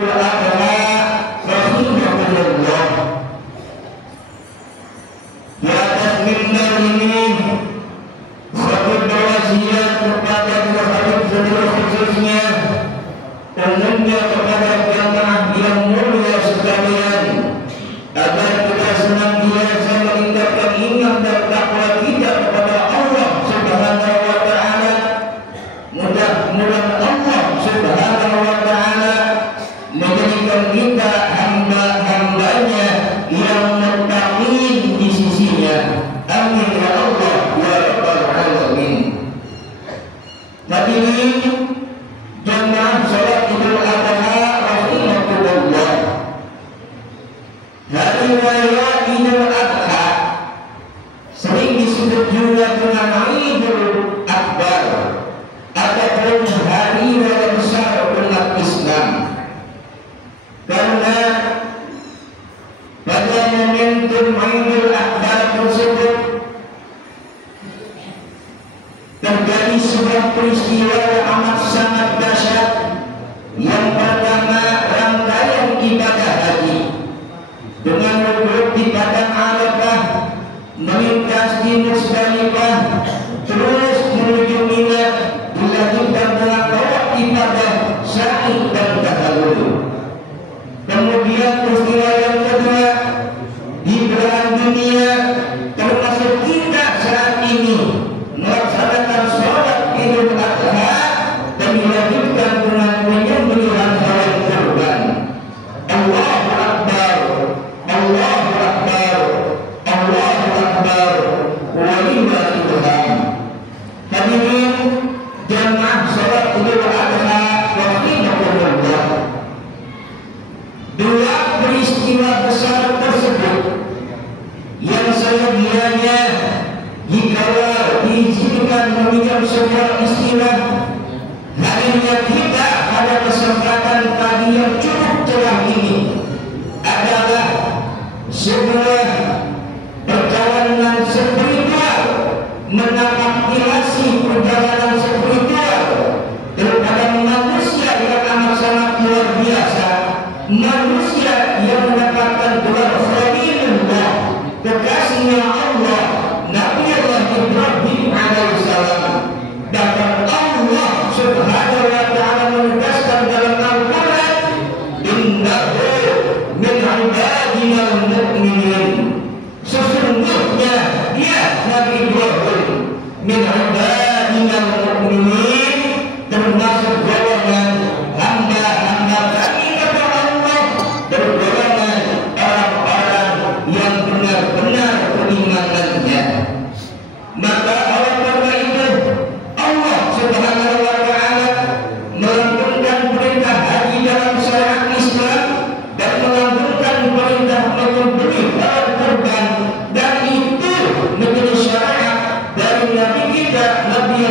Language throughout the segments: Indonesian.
Nabi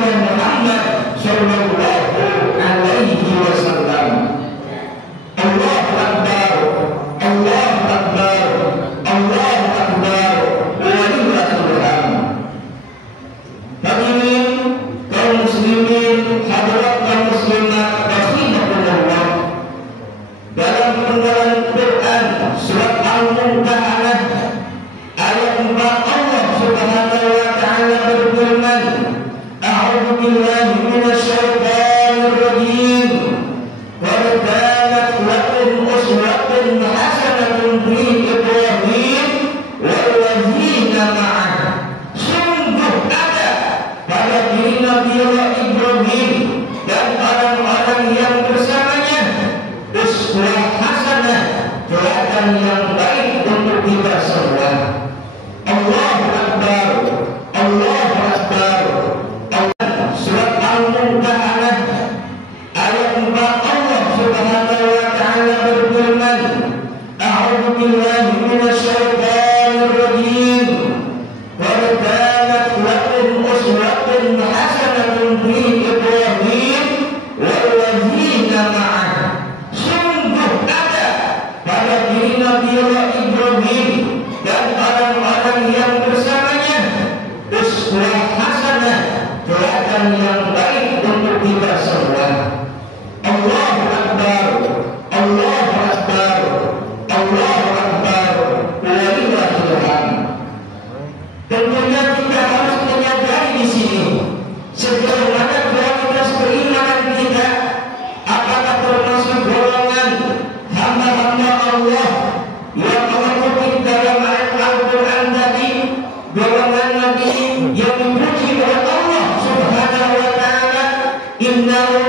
Muhammad sallallahu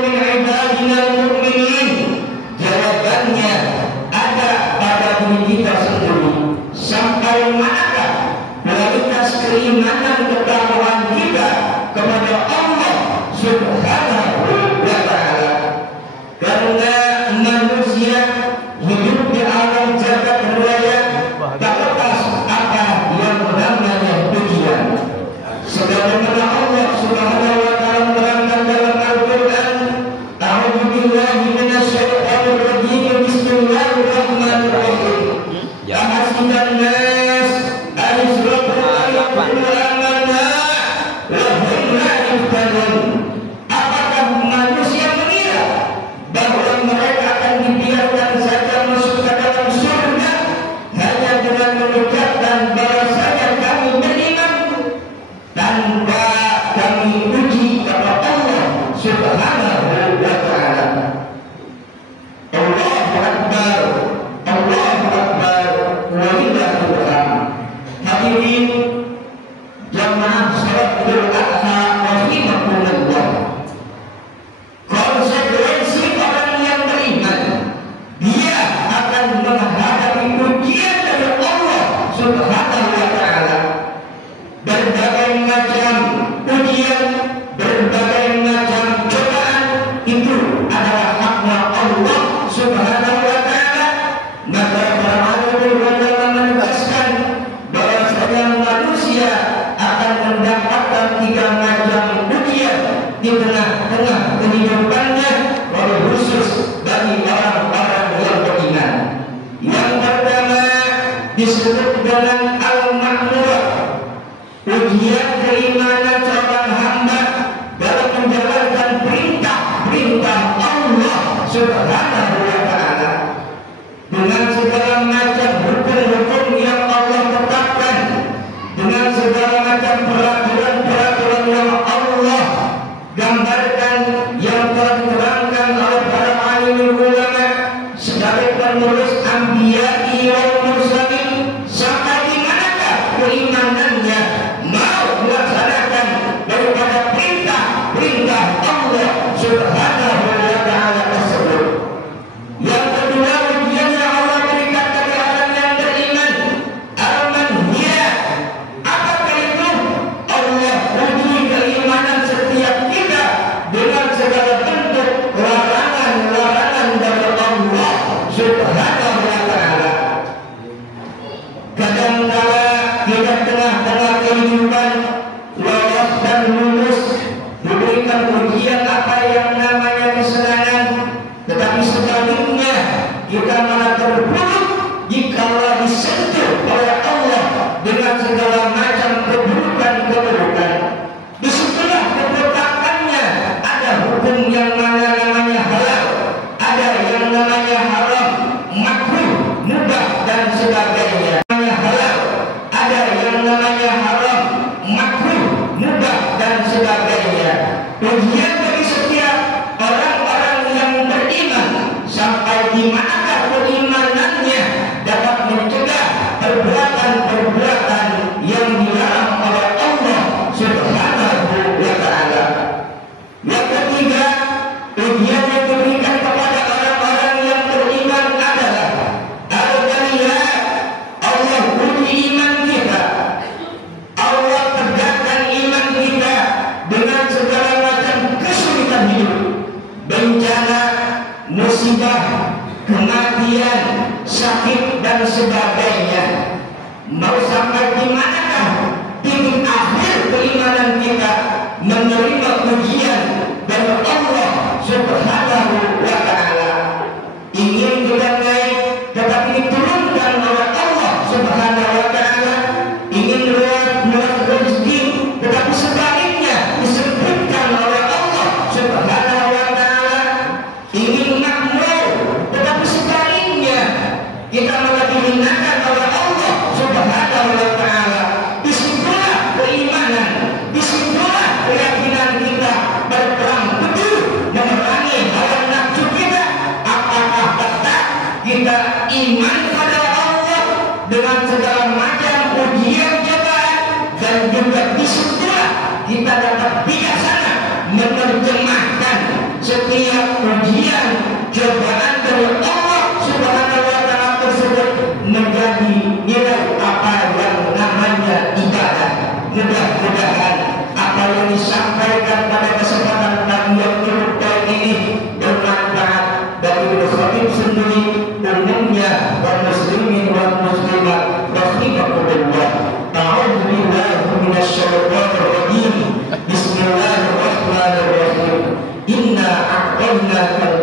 min ibadina al-mu'minin. Jawabannya ada pada diri kita sendiri. Sampai manakah kualitas keimanan ketakwaan kita kepada Allah Subhanahu wa ta'ala? Karena manusia hidup di alam jagat raya tak lepas apa yang namanya ujian. Sebagaimana Allah Subhanahu wa ta'ala menerangkan dalam Al-Quran, A'udzu billahi minasyaitonir rajim, bismillahirrahmanirrahim. Ya hasiban nas an yusraku amanna wa hum la yuftanun. Apakah manusia mengira bahwa mereka akan dibiarkan saja masuk ke dalam surga hanya dengan mengucapkan bahwasanya kami beriman tanpa kami uji kepada Allah Subhanahu wa ta'ala? Allahu Akbar, Allahu Akbar, walillahil hamd. Hadirin jamaah salat Idul Adha rahimakumullah. Konsekuensi orang yang beriman, dia akan menghadapi ujian dari Allah Subhanahu wa ta'ala. Berbagai macam ujian, berbagai macam cobaan, itu adalah haknya Allah Subhanahu wa ta'ala. Maka para ulama menegaskan bahwasanya manusia akan mendapatkan 3 macam ujian di tengah-tengah kehidupannya, walau khusus bagi orang-orang yang beriman. Yang pertama disebut dengan al-ma'murah, ujian keimanan seorang hamba dalam menjalankan perintah-perintah Allah Subhanahu wa ta'ala dengan segala macam hukum-hukum yang Allah tetapkan, dengan segala macam peraturan-peraturan yang Allah gambarkan, yang telah diterangkan oleh para alim ulama sebagai penulis anbiya'i wal mursalin. Sampai di manakah keimanannya mau melaksanakan daripada perintah-perintah Allah Subhanahu wa ta'ala tersebut. Yang kedua, ujian yang Allah berikan kepada orang yang beriman, al-manhiyah. Apakah itu? Allah uji keimanan setiap kita dengan segala bentuk larangan-larangan dari Allah Subhanahu wa ta'ala. Kadang-kala kita tengah-tengah kehidupan lolos dan lulus, diberikan ujian apa yang namanya kesenangan, tetapi sebaliknya kita malah terburuk jikalau disentuh oleh Allah dengan segala macam keburukan-keburukan. Disitulah ketetapannya ada hukum yang namanya halal, ada yang namanya haram, makruh, mubah dan sebagainya. Halal, ada yang namanya haram, makruh, mubah dan sebagainya. Ujian bagi setiap orang-orang yang beriman. Sampai di manakah keimanannya dapat mencegah perbuatan-perbuatan yang dilarang oleh Allah Subhanahu wa ta'ala. Yang ketiga, ujian yang diberikan kepada orang-orang yang beriman adalah al-baliyah. Allah uji iman kita, Allah tegakkan iman kita dengan segala macam kesulitan hidup, bencana, musibah, kematian, sakit dan sebagainya. Mau sampai di manakah titik akhir keimanan kita menerima ujian dari Allah Subhanahu wa ta'ala? Ingin kita naik tetapi diturunkan oleh Allah Subhanahu wa ta'ala. Ingin luas rezeki tetapi sebaliknya disempitkan oleh Allah Subhanahu wa ta'ala. Ingin makmur tetapi sebaliknya kita malah dihinakan oleh Allah Subhanahu wa ta'ala. Disitulah keimanan, disitulah keyakinan kita berperang teguh memerangi hawa nafsu kita. Apakah tetap kita iman pada Allah dengan segala macam ujian cobaan, dan juga disitulah kita dapat bijaksana menerjemahkan setiap ujian cobaan dari Allah Subhanahu wa taala tersebut menjadi nilai apa yang namanya ibadah. Mudah-mudahan apa yang disampaikan pada kesempatan pagi yang cukup ini bermanfaat bagi muslim sendiri, umumnya, dan muslimin wal muslimat rahimakumullah. A'udzu billahi minasyaitonir rajim. Bismillahirrahmanirrahim. Inna a'tainaka